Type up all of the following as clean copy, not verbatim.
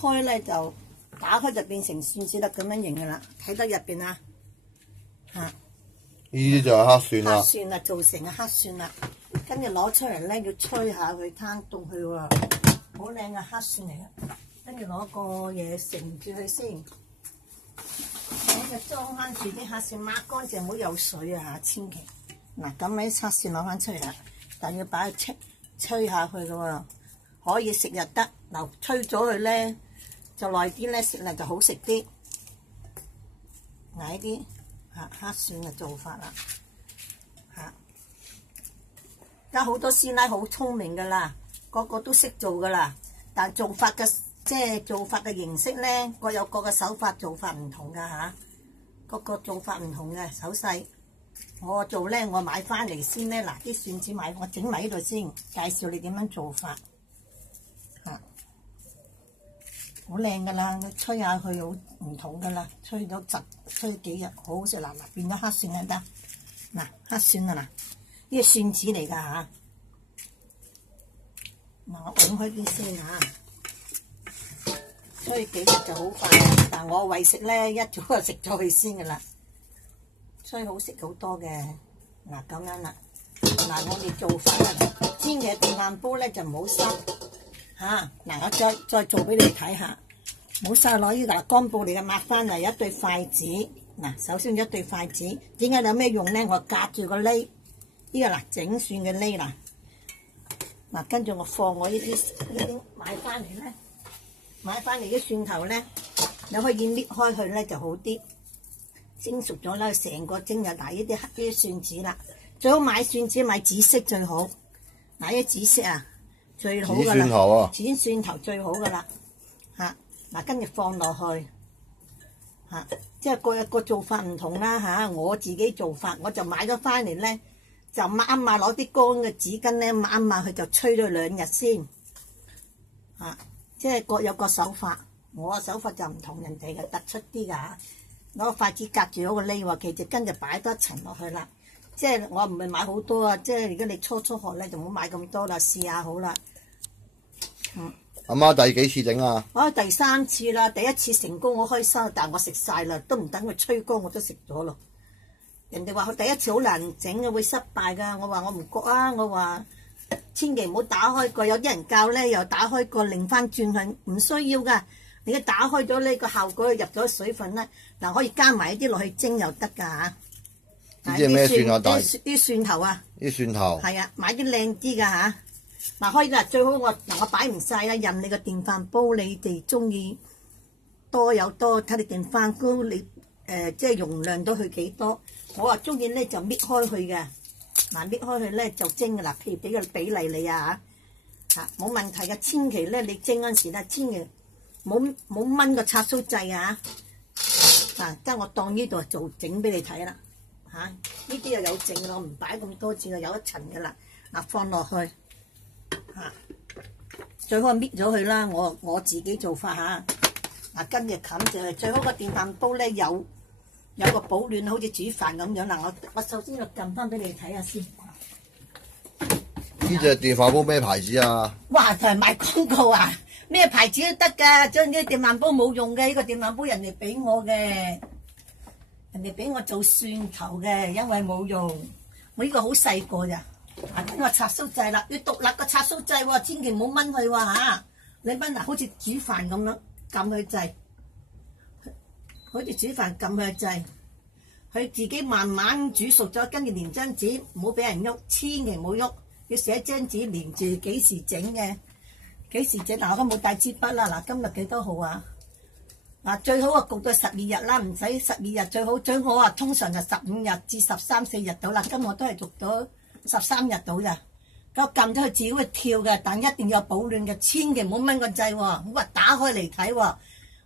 開咧就打開就變成蒜子粒咁樣形噶啦，睇得入邊啊嚇。呢啲就係黑蒜啦。黑蒜啦，做成嘅黑蒜啦，跟住攞出嚟咧要吹下佢，攤凍佢喎，好靚嘅黑蒜嚟嘅。跟住攞個嘢盛住佢先，咁就裝翻住啲黑蒜，抹乾淨，唔好有水啊嚇，千祈。嗱咁啲黑蒜攞翻出嚟啦，但要擺佢吹下去嘅喎，可以食又得。嗱吹咗佢咧就耐啲咧，食嚟就好食啲。嗱呢啲嚇黑蒜嘅做法啦嚇，而家好多師奶好聰明噶啦，個個都識做噶啦，但做法嘅即係做法嘅形式咧，各有各嘅手法做法唔同噶嚇，個個做法唔同嘅手勢。我做咧，我買翻嚟先咧，嗱啲蒜子買我整埋呢度先，介紹你點樣做法嚇，好靚噶啦，你吹下去好唔同噶啦，吹咗窒，吹幾日好好食嗱，變咗黑蒜啦得，嗱黑蒜啊嗱，呢個蒜子嚟噶嚇，嗱我揾開啲先嚇，吹幾日就好快，但我為食咧一早就食咗佢先噶啦。所以好食好多嘅，嗱咁樣啦，嗱我哋做法啦，煎嘅電飯煲咧就唔好收嚇，嗱我再做俾你睇下，冇晒攞呢嗱乾布嚟嘅抹翻嚟一對筷子，嗱首先一對筷子，點解有咩用咧？我隔住個呢個嗱整蒜嘅呢嗱，嗱跟住我放我呢啲買翻嚟咧，買翻嚟啲蒜頭咧，你可以搣開佢咧就好啲。蒸熟咗啦，成個蒸就嗱呢啲蒜子啦，最好買蒜子買紫色最好，嗱呢紫色啊最好噶啦，紫蒜頭最好噶啦嚇，嗱跟住放落去嚇，即係各有各做法唔同啦嚇，我自己做法我就買咗翻嚟咧，就抹一抹攞啲乾嘅紙巾咧抹一抹佢就吹咗2日先嚇，即係各有各手法，我嘅手法就唔同人哋嘅，突出啲㗎嚇。攞個筷子隔住嗰個呢喎，其實跟住擺多一層落去啦。即係我唔係買好多啊，即係如果你初學咧，就唔好買咁多啦，試下好啦。阿媽第幾次整啊？我第3次啦，第1次成功，我開心，但係我食晒啦，都唔等佢吹乾，我都食咗咯。人哋話佢第1次好難整嘅，會失敗㗎。我話我唔覺啊，我話千祈唔好打開個，有啲人教咧又打開個擰翻轉去，唔需要㗎。你一打開咗呢個效果入咗水分咧，嗱可以加埋啲落去蒸又得㗎嚇。呢啲係咩蒜啊？啲蒜頭啊。啲蒜頭。係啊，買啲靚啲㗎嚇。嗱可以啦，最好我擺唔晒啦，任你個電飯煲你哋中意多有多，睇你電飯煲你即係容量到去幾多。我話中意咧就搣開佢嘅，嗱搣開佢咧就蒸㗎啦。譬如俾個比例你啊嚇，冇問題嘅。千祈咧你蒸嗰陣時咧，千祈冇掹個叉燒掣啊！嗱，即係我當呢度做整俾你睇啦嚇，呢啲又有剩咯，唔擺咁多次啊，有一層噶啦。嗱，放落去嚇，最好搣咗佢啦。我自己做法嚇，嗱跟住冚住佢。最好個電飯煲咧有個保暖，好似煮飯咁樣。嗱，我首先就撳翻俾你睇下先。呢隻電飯煲咩牌子啊？哇！佢係賣廣告啊！咩牌子都得㗎，將啲電飯煲冇用嘅，呢個電飯煲人哋俾我嘅，人哋俾我做蒜頭嘅，因為冇用。我呢個好細個咋，啊呢個叉燒掣啦，要獨立個叉燒掣喎，千祈唔好掹佢喎嚇。你掹嗱，好似煮飯咁樣撳佢掣，好似煮飯撳佢掣，佢自己慢慢煮熟咗，跟住連張紙唔好俾人喐，千祈唔好喐，要寫張紙連住幾時整嘅。幾時整？嗱，我都冇帶支筆啦。嗱，今日幾多號啊？嗱，最好啊焗到12日啦，唔使12日最好啊。通常就15日至13、14日到啦。今日我都係焗到13日到咋。咁我撳咗佢自己會跳嘅，但一定要有保暖嘅，千祈唔好掹個掣喎。唔好話打開嚟睇喎，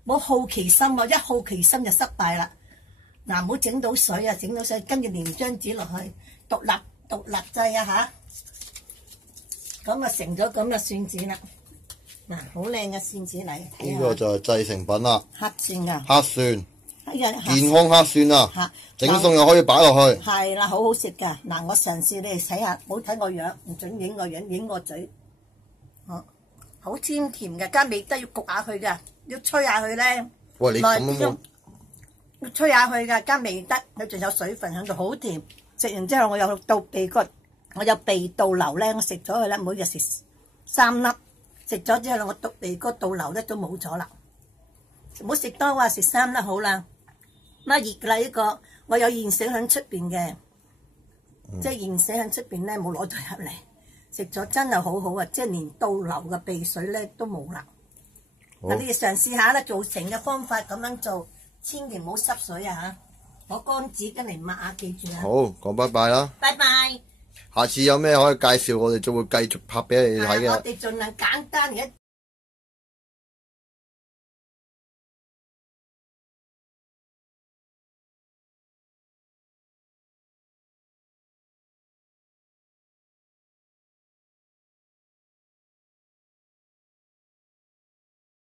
冇好奇心喎，一好奇心就失敗啦。嗱，唔好整到水啊，整到水跟住連張紙落去，獨立掣啊嚇。咁啊成咗咁嘅蒜子啦。嗱，好靚嘅蒜子嚟，呢個就係製成品啦。黑蒜啊，黑蒜，健康黑蒜啊，整餸又可以擺落去。係啦，好好食㗎。嗱，我嘗試你哋睇下，唔好睇我樣，唔準影我樣，影我嘴。好，好鮮甜嘅，加味得要焗下佢嘅，要吹下佢咧。喂，你咁樣要吹下佢嘅，加味得，佢仲有水分喺度，好甜。食完之後，我有到鼻哥，我有鼻倒流咧，我食咗佢咧，每日食3粒。食咗之後咧，我鼻哥倒流咧都冇咗啦。唔好食多喎，食3粒好啦。乜熱啦呢個，我有現成喺出邊嘅，即係現成喺出邊咧冇攞到入嚟。食咗真係好好啊！即係連倒流嘅鼻水咧都冇啦。嗱，你哋嘗試下啦，做成嘅方法咁樣做，千祈唔好濕水啊嚇！攞乾紙巾嚟抹下，記住啊！好，講拜拜啦！拜拜！下次有咩可以介紹，我哋就會繼續拍俾你睇嘅。我哋盡量簡單而家。